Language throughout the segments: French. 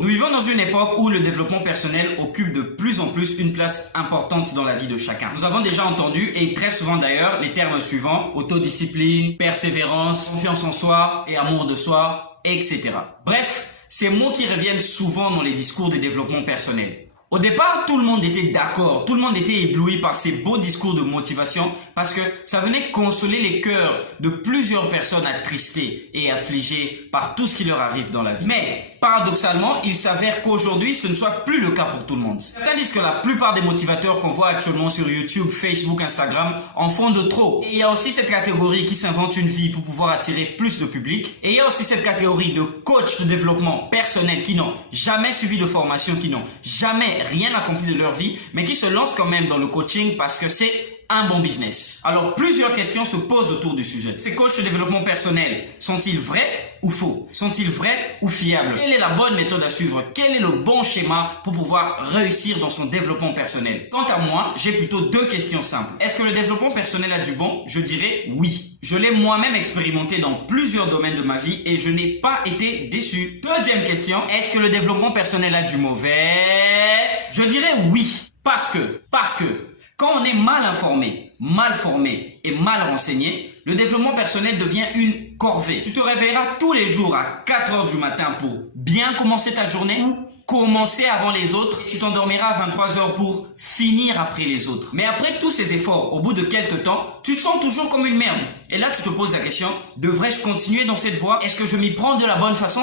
Nous vivons dans une époque où le développement personnel occupe de plus en plus une place importante dans la vie de chacun. Nous avons déjà entendu, et très souvent d'ailleurs, les termes suivants: autodiscipline, persévérance, confiance en soi et amour de soi, etc. Bref, ces mots qui reviennent souvent dans les discours de développement personnel. Au départ, tout le monde était d'accord, tout le monde était ébloui par ces beaux discours de motivation parce que ça venait consoler les cœurs de plusieurs personnes attristées et affligées par tout ce qui leur arrive dans la vie. Mais, paradoxalement, il s'avère qu'aujourd'hui, ce ne soit plus le cas pour tout le monde. Certains disent que la plupart des motivateurs qu'on voit actuellement sur YouTube, Facebook, Instagram en font de trop. Et il y a aussi cette catégorie qui s'invente une vie pour pouvoir attirer plus de public. Et il y a aussi cette catégorie de coachs de développement personnel qui n'ont jamais suivi de formation, qui n'ont jamais rien accompli de leur vie, mais qui se lancent quand même dans le coaching parce que c'est un bon business. Alors, plusieurs questions se posent autour du sujet. Ces coachs de développement personnel, sont-ils vrais ou faux? Sont-ils vrais ou fiables? Quelle est la bonne méthode à suivre? Quel est le bon schéma pour pouvoir réussir dans son développement personnel? Quant à moi, j'ai plutôt deux questions simples. Est-ce que le développement personnel a du bon? Je dirais oui. Je l'ai moi-même expérimenté dans plusieurs domaines de ma vie et je n'ai pas été déçu. Deuxième question, est-ce que le développement personnel a du mauvais? Je dirais oui. Parce que quand on est mal informé, mal formé et mal renseigné, le développement personnel devient une corvée. Tu te réveilleras tous les jours à 4 heures du matin pour bien commencer ta journée ou commencer avant les autres. Tu t'endormiras à 23 heures pour finir après les autres. Mais après tous ces efforts, au bout de quelques temps, tu te sens toujours comme une merde. Et là, tu te poses la question, devrais-je continuer dans cette voie? Est-ce que je m'y prends de la bonne façon?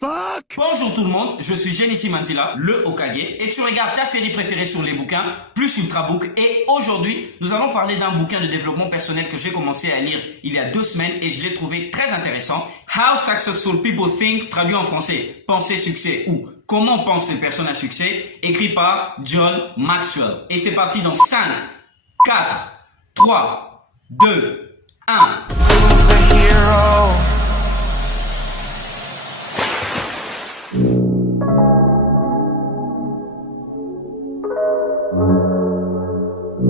Fuck! Bonjour tout le monde, je suis Genesis Manzila, le Hokage, et tu regardes ta série préférée sur les bouquins, plus Ultrabook, et aujourd'hui, nous allons parler d'un bouquin de développement personnel que j'ai commencé à lire il y a 2 semaines et je l'ai trouvé très intéressant. How Successful People Think, traduit en français, Penser succès ou Comment pensent les personnes à succès, écrit par John Maxwell. Et c'est parti dans 5, 4, 3, 2, 1. Superhero.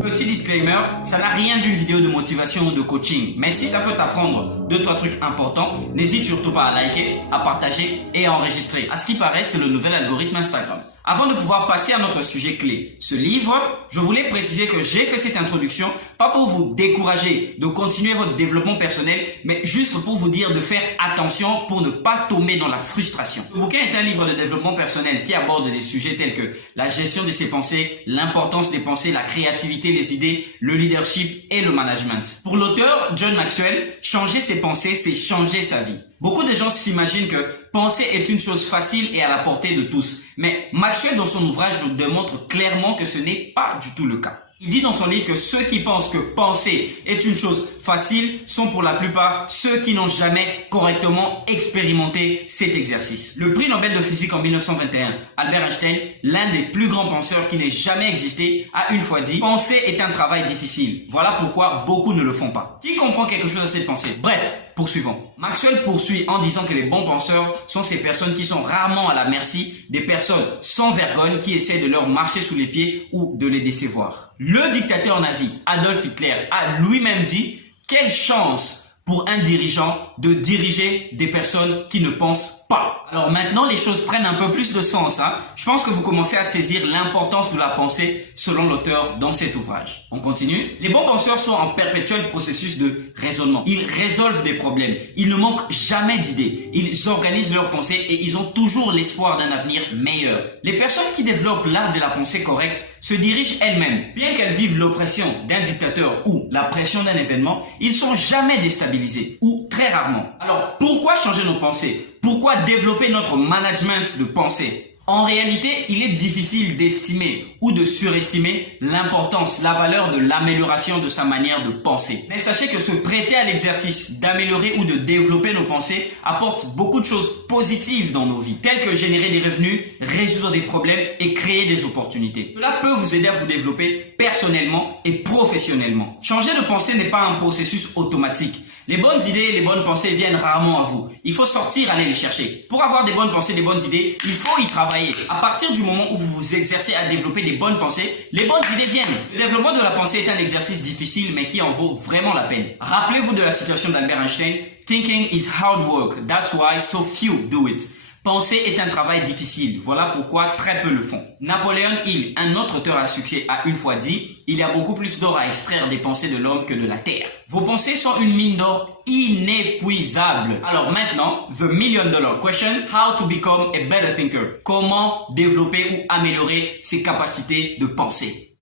Petit disclaimer, ça n'a rien d'une vidéo de motivation ou de coaching, mais si ça peut t'apprendre 2-3 trucs importants, n'hésite surtout pas à liker, à partager et à enregistrer. À ce qui paraît, c'est le nouvel algorithme Instagram. Avant de pouvoir passer à notre sujet clé, ce livre, je voulais préciser que j'ai fait cette introduction pas pour vous décourager de continuer votre développement personnel, mais juste pour vous dire de faire attention pour ne pas tomber dans la frustration. Ce bouquin est un livre de développement personnel qui aborde des sujets tels que la gestion de ses pensées, l'importance des pensées, la créativité, les idées, le leadership et le management. Pour l'auteur, John Maxwell, changer ses pensées, c'est changer sa vie. Beaucoup de gens s'imaginent que penser est une chose facile et à la portée de tous. Mais Maxwell, dans son ouvrage, nous démontre clairement que ce n'est pas du tout le cas. Il dit dans son livre que ceux qui pensent que penser est une chose facile sont pour la plupart ceux qui n'ont jamais correctement expérimenté cet exercice. Le prix Nobel de physique en 1921, Albert Einstein, l'un des plus grands penseurs qui n'ait jamais existé, a une fois dit « Penser est un travail difficile. Voilà pourquoi beaucoup ne le font pas. » Qui comprend quelque chose à cette pensée? Bref, poursuivons. Maxwell poursuit en disant que les bons penseurs sont ces personnes qui sont rarement à la merci des personnes sans vergogne qui essaient de leur marcher sous les pieds ou de les décevoir. Le dictateur nazi Adolf Hitler a lui-même dit « Quelle chance pour un dirigeant de diriger des personnes qui ne pensent pas. » Alors maintenant, les choses prennent un peu plus de sens. Je pense que vous commencez à saisir l'importance de la pensée selon l'auteur dans cet ouvrage. On continue. Les bons penseurs sont en perpétuel processus de raisonnement. Ils résolvent des problèmes. Ils ne manquent jamais d'idées. Ils organisent leurs pensées et ils ont toujours l'espoir d'un avenir meilleur. Les personnes qui développent l'art de la pensée correcte se dirigent elles-mêmes. Bien qu'elles vivent l'oppression d'un dictateur ou la pression d'un événement, ils sont jamais déstabilisés ou très rarement. Alors pourquoi changer nos pensées? Pourquoi développer notre management de pensée? En réalité, il est difficile d'estimer ou de surestimer l'importance, la valeur de l'amélioration de sa manière de penser. Mais sachez que se prêter à l'exercice d'améliorer ou de développer nos pensées apporte beaucoup de choses positives dans nos vies, telles que générer des revenus, résoudre des problèmes et créer des opportunités. Cela peut vous aider à vous développer personnellement et professionnellement. Changer de pensée n'est pas un processus automatique. Les bonnes idées et les bonnes pensées viennent rarement à vous. Il faut sortir, aller les chercher. Pour avoir des bonnes pensées, des bonnes idées, il faut y travailler. À partir du moment où vous vous exercez à développer des bonnes pensées, les bonnes idées viennent. Le développement de la pensée est un exercice difficile, mais qui en vaut vraiment la peine. Rappelez-vous de la citation d'Albert Einstein. Thinking is hard work. That's why so few do it. Penser est un travail difficile, voilà pourquoi très peu le font. Napoléon Hill, un autre auteur à succès, a une fois dit « Il y a beaucoup plus d'or à extraire des pensées de l'homme que de la terre ». Vos pensées sont une mine d'or inépuisable. Alors maintenant, the million dollar question, how to become a better thinker? Comment développer ou améliorer ses capacités de penser?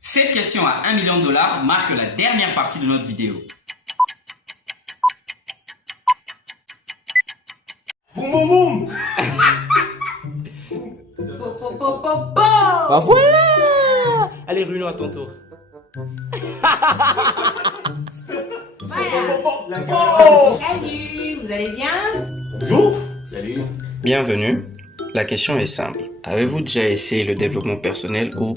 Cette question à $1 million marque la dernière partie de notre vidéo. Boum boum boum. Bah voilà. Allez Bruno, à ton tour. Salut, vous allez bien? Bonjour. Salut. Bienvenue. La question est simple. Avez-vous déjà essayé le développement personnel ou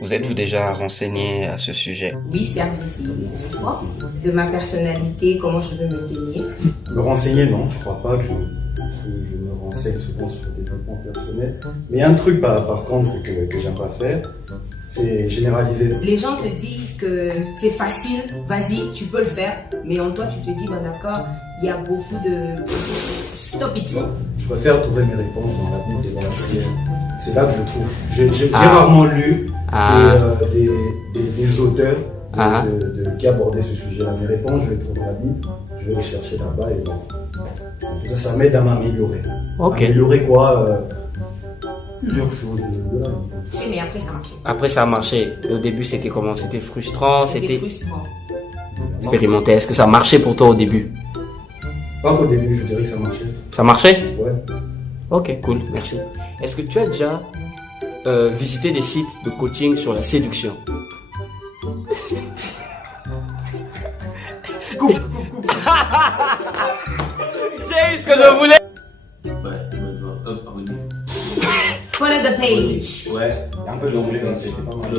vous êtes-vous déjà renseigné à ce sujet? Oui, certes, j'ai essayé une fois. De ma personnalité, comment je veux me tenir. Me renseigner, non, je crois pas que je me renseigne souvent sur le développement personnel. Mais il y a un truc par contre que j'aime pas faire, c'est généraliser. Les gens te disent que c'est facile, vas-y, tu peux le faire. Mais en toi, tu te dis, bah d'accord, il y a beaucoup de... Stop it. Je préfère trouver mes réponses dans la Bible et dans la prière. C'est là que je trouve. J'ai rarement lu des auteurs qui abordaient ce sujet-là. Mes réponses, je les trouve dans la Bible, je vais les chercher là-bas et bon. Tout ça m'aide à m'améliorer. Ok. Améliorer quoi plusieurs choses de la vie. Oui, mais après, ça marchait. Après ça a marché. Au début c'était comment? C'était frustrant, C'était c'était frustrant. expérimenté. Est-ce que ça marchait pour toi au début? Pas qu'au début, je dirais que ça marchait. Ça marchait? Ouais. Ok, cool, merci. Est-ce que tu as déjà visité des sites de coaching sur la séduction? Coupe. J'ai eu ce que je voulais. Follow the page. Ouais, Un peu d'anglais, c'était pas mal.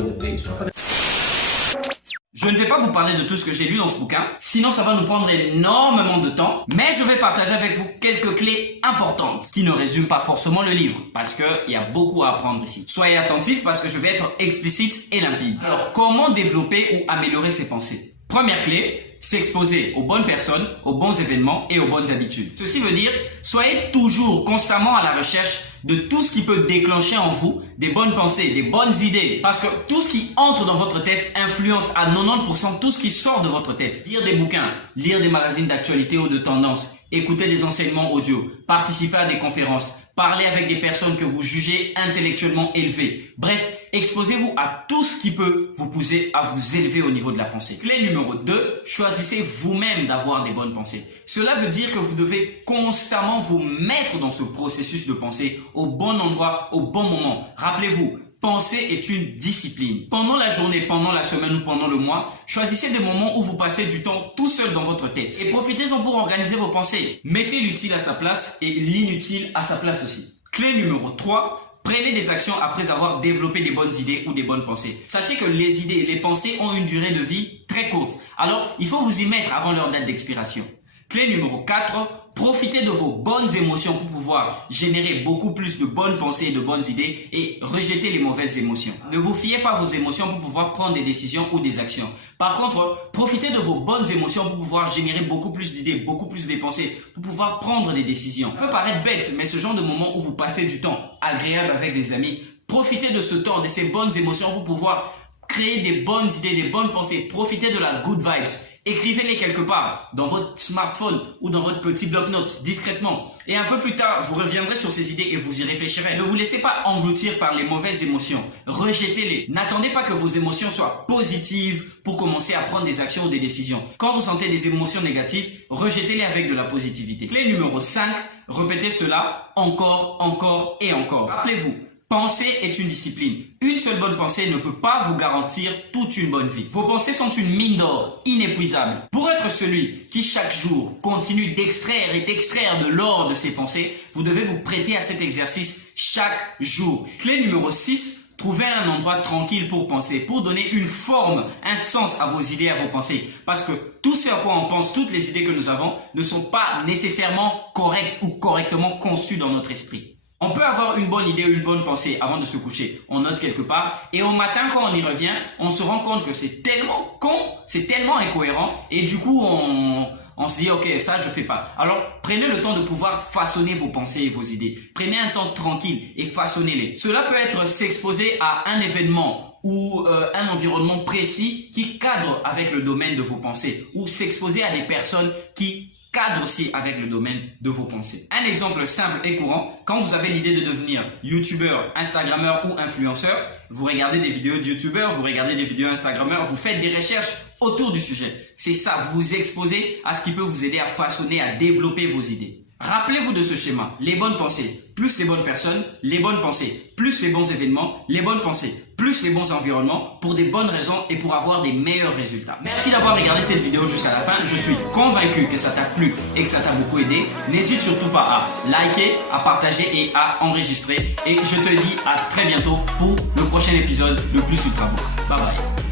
Je ne vais pas vous parler de tout ce que j'ai lu dans ce bouquin, sinon ça va nous prendre énormément de temps, mais je vais partager avec vous quelques clés importantes qui ne résument pas forcément le livre, parce qu'il y a beaucoup à apprendre ici. Soyez attentifs parce que je vais être explicite et limpide. Alors, comment développer ou améliorer ses pensées? Première clé, s'exposer aux bonnes personnes, aux bons événements et aux bonnes habitudes. Ceci veut dire, soyez toujours constamment à la recherche de tout ce qui peut déclencher en vous des bonnes pensées, des bonnes idées. Parce que tout ce qui entre dans votre tête influence à 90% tout ce qui sort de votre tête. Lire des bouquins, lire des magazines d'actualité ou de tendance, écouter des enseignements audio, participer à des conférences, parler avec des personnes que vous jugez intellectuellement élevées. Bref, exposez-vous à tout ce qui peut vous pousser à vous élever au niveau de la pensée. Clé numéro 2, choisissez vous-même d'avoir des bonnes pensées. Cela veut dire que vous devez constamment vous mettre dans ce processus de pensée au bon endroit, au bon moment. Rappelez-vous, penser est une discipline. Pendant la journée, pendant la semaine ou pendant le mois, choisissez des moments où vous passez du temps tout seul dans votre tête. Et profitez-en pour organiser vos pensées. Mettez l'utile à sa place et l'inutile à sa place aussi. Clé numéro 3, prenez des actions après avoir développé des bonnes idées ou des bonnes pensées. Sachez que les idées et les pensées ont une durée de vie très courte. Alors, il faut vous y mettre avant leur date d'expiration. Clé numéro 4, profitez de vos bonnes émotions pour pouvoir générer beaucoup plus de bonnes pensées et de bonnes idées et rejeter les mauvaises émotions. Ne vous fiez pas à vos émotions pour pouvoir prendre des décisions ou des actions. Par contre, profitez de vos bonnes émotions pour pouvoir générer beaucoup plus d'idées, beaucoup plus de pensées, pour pouvoir prendre des décisions. Ça peut paraître bête, mais ce genre de moment où vous passez du temps agréable avec des amis, profitez de ce temps, de ces bonnes émotions pour pouvoir créer des bonnes idées, des bonnes pensées. Profitez de la good vibes. Écrivez-les quelque part, dans votre smartphone ou dans votre petit bloc-notes, discrètement. Et un peu plus tard, vous reviendrez sur ces idées et vous y réfléchirez. Ne vous laissez pas engloutir par les mauvaises émotions. Rejetez-les. N'attendez pas que vos émotions soient positives pour commencer à prendre des actions ou des décisions. Quand vous sentez des émotions négatives, rejetez-les avec de la positivité. Clé numéro 5, répétez cela encore, encore et encore. Rappelez-vous, penser est une discipline. Une seule bonne pensée ne peut pas vous garantir toute une bonne vie. Vos pensées sont une mine d'or inépuisable. Pour être celui qui chaque jour continue d'extraire et d'extraire de l'or de ses pensées, vous devez vous prêter à cet exercice chaque jour. Clé numéro 6, trouvez un endroit tranquille pour penser, pour donner une forme, un sens à vos idées, à vos pensées. Parce que tout ce à quoi on pense, toutes les idées que nous avons, ne sont pas nécessairement correctes ou correctement conçues dans notre esprit. On peut avoir une bonne idée ou une bonne pensée avant de se coucher. On note quelque part et au matin quand on y revient, on se rend compte que c'est tellement con, c'est tellement incohérent et du coup on On se dit, ok, ça je fais pas. Alors, prenez le temps de pouvoir façonner vos pensées et vos idées. Prenez un temps tranquille et façonnez-les. Cela peut être s'exposer à un événement ou un environnement précis qui cadre avec le domaine de vos pensées, ou s'exposer à des personnes qui cadre aussi avec le domaine de vos pensées. Un exemple simple et courant, quand vous avez l'idée de devenir youtubeur, instagrammeur ou influenceur, vous regardez des vidéos de youtubeurs, vous regardez des vidéos instagrammeurs, vous faites des recherches autour du sujet. C'est ça, vous vous exposez à ce qui peut vous aider à façonner, à développer vos idées. Rappelez-vous de ce schéma. Les bonnes pensées, plus les bonnes personnes, les bonnes pensées, plus les bons événements, les bonnes pensées, plus les bons environnements, pour des bonnes raisons et pour avoir des meilleurs résultats. Merci d'avoir regardé cette vidéo jusqu'à la fin. Je suis convaincu que ça t'a plu et que ça t'a beaucoup aidé. N'hésite surtout pas à liker, à partager et à enregistrer. Et je te dis à très bientôt pour le prochain épisode de Plus Ultra Book. Bye bye.